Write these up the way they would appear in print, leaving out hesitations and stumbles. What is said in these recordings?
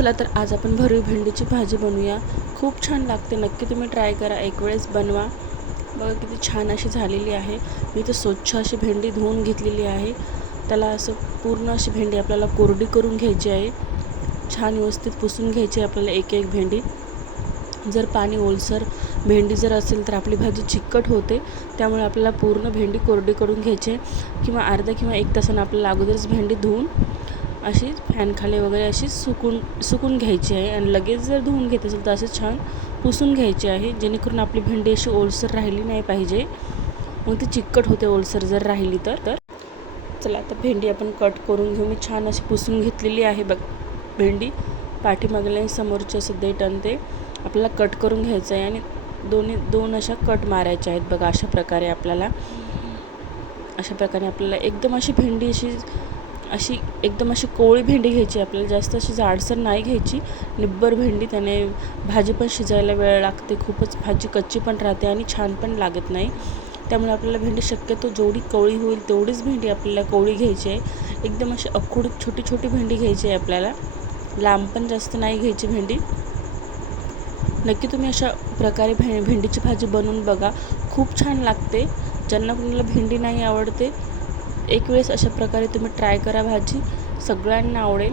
चला तर आज आपण भरीव भेंडीची भाजी बनवूया। खूप छान लागते, नक्की तुम्ही ट्राय करा, एक वेळेस बनवा। बघा किती छान अशी झालेली आहे। मी तर स्वच्छ अशी भेंडी धुवून घेतलेली आहे। त्याला असं पूर्ण अशी भेंडी आपल्याला कोरडी करून घ्यायची आहे। छान व्यवस्थित पुसून घ्यायची आपल्याला एक एक भेंडी। जर पाणी ओलसर भेंडी जर असेल तर आपली भाजी चिकट होते, त्यामुळे आपल्याला पूर्ण भेंडी कोरडी करून घ्यायची किंवा अर्धा किंवा 1 तासाने आपल्याला अगोदरच भेंडी धुवून अशी फॅन खाली वगैरे अशी सुकून घ्यायची आहे। आणि लगेच जर धुवून घेत असेल तर असे छान पुसून घ्यायची आहे, जेणेकरून आपली भेंडी अशी ओलसर राहिली नाही पाहिजे, मग ती चिकट होते ओलसर जर राहिली तर। चला आता भेंडी आपण कट करून घेऊ। मी छान अशी पुसून घेतलेली आहे बघ भेंडी। पाठीमागले समोरचे असे देठ आणि आपल्याला कट करून घ्यायचं आहे आणि दोन अशा कट मारायच्या आहेत बघा। अशा प्रकारे आपल्याला एकदम अशी भेंडी अशी एकदम अशी कोवळी भेंडी घ्यायची आपल्याला, जास्त अशी जाडसर नाही घ्यायची, निब्बर भेंडी। त्याने भाजी पण शिजायला वेळ लागते, खूपच भाजी कच्ची पण राहते आणि छान पण लागत नाही। त्यामुळे आपल्याला भेंडी शक्यतो जेवढी कवळी होईल तेवढीच भेंडी आपल्याला कवळी घ्यायची आहे। एकदम अशी अख्खुडीत छोटी छोटी भेंडी घ्यायची आहे आपल्याला, लांब पण जास्त नाही घ्यायची भेंडी। नक्की तुम्ही अशा प्रकारे भेंडीची भाजी बनवून बघा, खूप छान लागते। ज्यांना कोणाला भेंडी नाही आवडते, एक वेळेस अशा प्रकारे तुम्ही ट्राय करा, भाजी सगळ्यांना आवडेल।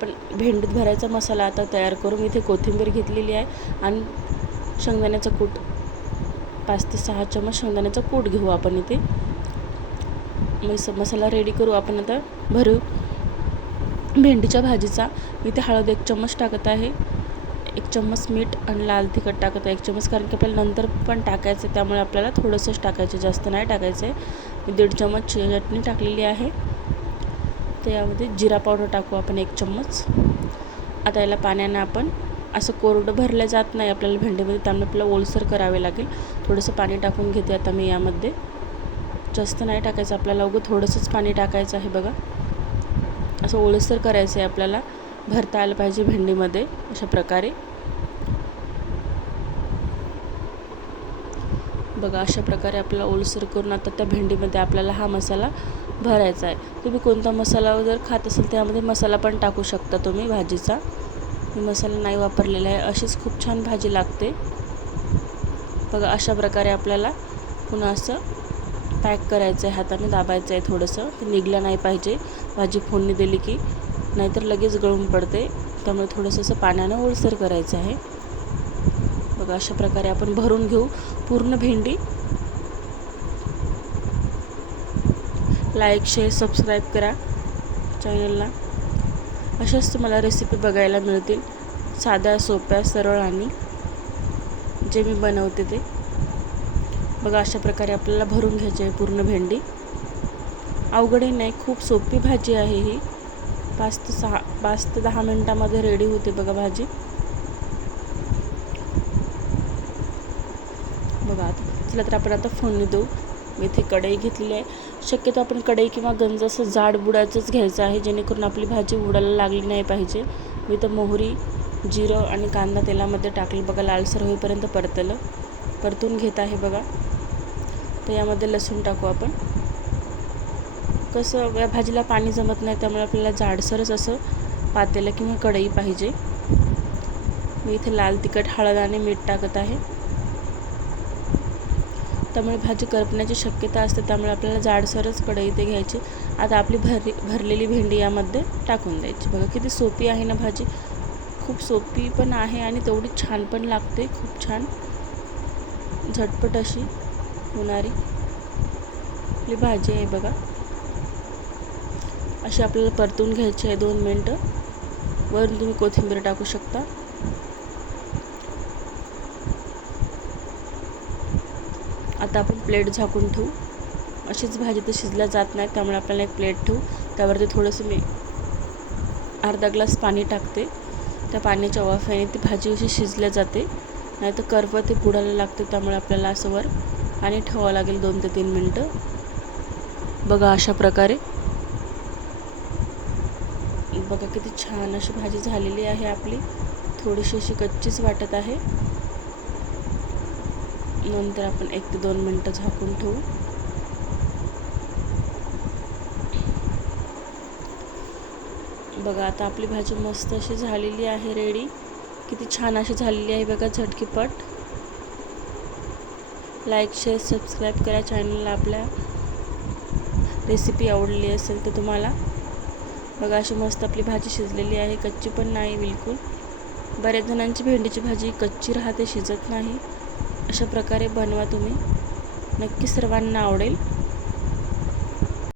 पण भेंडीत भरायचा मसाला आता तयार करू। मी इथे कोथिंबीर घेतलेली आहे आणि शेंगदाण्याचा कूट 5 ते 6 चमच शेंगदाण्याचा कूट घेऊ आपण इथे। मसाला रेडी करू आपण आता भरीव भेंडीच्या भाजीचा। मी इथे हळद 1 चमच टाकत आहे, 1 चमच मीठ आणि लाल तिखट टाकत आहे 1 चमच, कारण की आपल्याला नंतर पण टाकायचं आहे, त्यामुळे आपल्याला थोडंसंच टाकायचं, जास्त नाही टाकायचं आहे। मी 1.5 चमच चटणी टाकलेली आहे। त्यामध्ये जिरा पावडर टाकू आपण 1 चम्मच। आता याला पाण्याने आपण असं कोरडं भरलं जात नाही आपल्याला भेंडीमध्ये, त्यामुळे आपल्याला ओलसर करावे लागेल। थोडंसं पाणी टाकून घेते आता मी यामध्ये, जास्त नाही टाकायचं आपल्याला, उगं थोडंसंच पाणी टाकायचं आहे बघा। असं ओलसर करायचं आहे आपल्याला, भरता आलं पाहिजे भेंडीमध्ये अशा प्रकारे बघा। अशा प्रकारे आपल्याला ओलसर करून आता त्या भेंडीमध्ये आपल्याला हा मसाला भरायचा आहे। तुम्ही कोणता मसाला जर खात असेल त्यामध्ये मसाला पण टाकू शकता तुम्ही भाजीचा। मी मसाला नाही वापरलेला आहे, अशीच खूप छान भाजी लागते बघा। अशा प्रकारे आपल्याला पुन्हा असं पॅक करायचं आहे, हाताने दाबायचं आहे थोडंसं, ते निघलं नाही पाहिजे भाजी फोडणी दिली की, नाहीतर लगेच गळून पडते। त्यामुळे थोडंसं असं पाण्यानं ओलसर करायचं आहे बघा। अशा प्रकारे आपण भरून घेऊ पूर्ण भेंडी। लाईक, शेअर, सबस्क्राईब करा चॅनलला। अशाच तुम्हाला रेसिपी बघायला मिळतील, साध्या, सोप्या, सरळ आणि जे मी बनवते ते बघा। अशा प्रकारे आपल्याला भरून घ्यायची आहे पूर्ण भेंडी। अवघडही नाही, खूप सोपी भाजी आहे ही। 5 ते 10 मिनिटामध्ये रेडी होते बघा भाजी बघा। चला तर आपण आता फोडणी देऊ। मी इथे कढई घेतलेली आहे, शक्यतो आपण कढई किंवा गंज असं जाड बुडाचंच घ्यायचं आहे, जेणेकरून आपली भाजी उडायला लागली नाही पाहिजे। मी तर मोहरी, जिरं आणि कांदा तेलामध्ये टाकलं बघा, लालसर होईपर्यंत परतून घेत आहे बघा। तर यामध्ये लसूण टाकू आपण। कसं या भाजीला पाणी जमत नाही, त्यामुळे आपल्याला जाडसरच असं पातेलं किंवा कढई पाहिजे। मी इथे लाल तिखट, हळद आणि मीठ टाकत आहे, त्यामुळे भाजी करपण्याची शक्यता असते, त्यामुळे आपल्याला जाडसरच कढई ते घ्यायची। आता आपली भरलेली भेंडी यामध्ये टाकून द्यायची बघा। किती सोपी आहे ना भाजी, खूप सोपी पण आहे आणि तेवढी छान पण लागते, खूप छान झटपट अशी होणारी आपली भाजी आहे बघा। अशी आपल्याला परतून घ्यायची आहे 2 मिनटं। वरून तुम्ही कोथिंबीर टाकू शकता। आता आपण प्लेट झाकून ठेवू, अशीच भाजी तर शिजल्या जात नाही, त्यामुळे आपल्याला एक प्लेट ठेवू, त्यावरती थोडंसं मी अर्धा ग्लास पाणी टाकते। त्या पाण्याच्या वाफेने ती भाजी अशी शिजल्या जाते, नाही तर करपते, बुडायला लागते, त्यामुळे आपल्याला असं वर पाणी ठेवावं लागेल 2 ते 3 मिनटं बघा। अशा प्रकारे बघा किती छान अशी भाजी झालेली आहे आपली, थोडीशी अशी कच्चीच वाटत आहे। नंतर आपण 1 ते 2 मिनटं झाकून ठेवू। बघा आता आपली भाजी मस्त अशी झालेली आहे रेडी. किती छान अशी झालेली आहे बघा, झटकीपट. लाईक शेअर सबस्क्राईब करा चॅनलला. आपल्या रेसिपी आवडली असेल तर तुम्हाला. बघा अशी मस्त आपली भाजी शिजलेली आहे, कच्ची पण नाही बिलकुल. बऱ्याच जणांची भेंडीची भाजी कच्ची राहते, शिजत नाही. अशा प्रकारे बनवा तुम्ही, नक्की सर्वांना आवडेल.